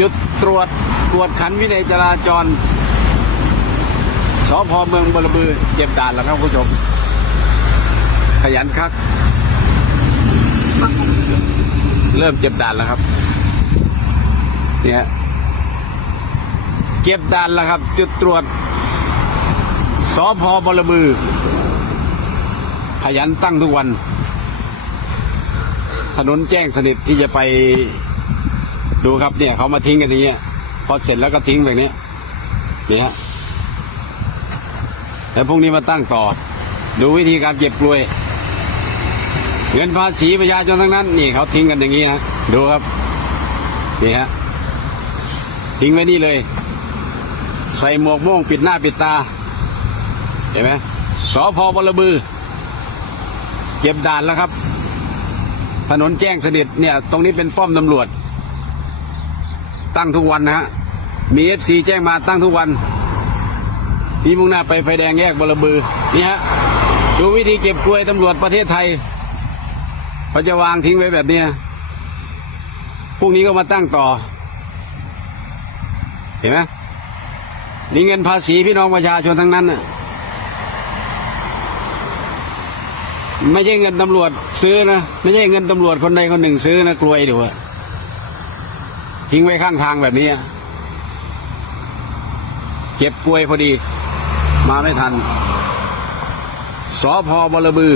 จุดตรวจตรวจขันวินัยจราจรสพเมืองบรบือเก็บด่านแล้วครับคุณผู้ชม ขยันคักเริ่มเก็บด่านแล้วครับ เนี่ยเก็บด่านแล้วครับ จุดตรวจสพบรบือ ขยันตั้งทุกวัน ถนนแจ้งสนิทที่จะไป ดูครับเนี่ยเขามาทิ้งกันอย่างเงี้ยพอเสร็จแล้วก็ทิ้งแบบนี้นี่ฮะแต่พรุ่งนี้มาตั้งต่อ ดูวิธีการเก็บกลวย เงินภาษีประชาชนทั้งนั้น นี่เขาทิ้งกันอย่างนี้นะดูครับนี่ฮะทิ้งไว้นี่เลย ใส่หมวกม่วงปิดหน้าปิดตา เห็นไหมสพบรบือ เก็บด่านแล้วครับ ถนนแจ้งสนิทเนี่ย ตรงนี้เป็นป้อมตำรวจ ตั้งทุกวันนะฮะมีเอฟซีแจ้งมาตั้งทุกวันที่มุ่งหน้าไปไฟแดงแยกบรบือนี่ฮะดูวิธีเก็บกลวยตำรวจประเทศไทยเขาจะวางทิ้งไว้แบบเนี้ยพรุ่งนี้ก็มาตั้งต่อ เห็นไหมนี่เงินภาษีพี่น้องประชาชนทั้งนั้นน่ะไม่ใช่เงินตำรวจซื้อนะ ไม่ใช่เงินตำรวจคนใดคนหนึ่งซื้อนะกลวยดูอะ ทิ้งไว้ข้างทางแบบนี้เก็บป่วยพอดี มาไม่ทันสอพอบลบือ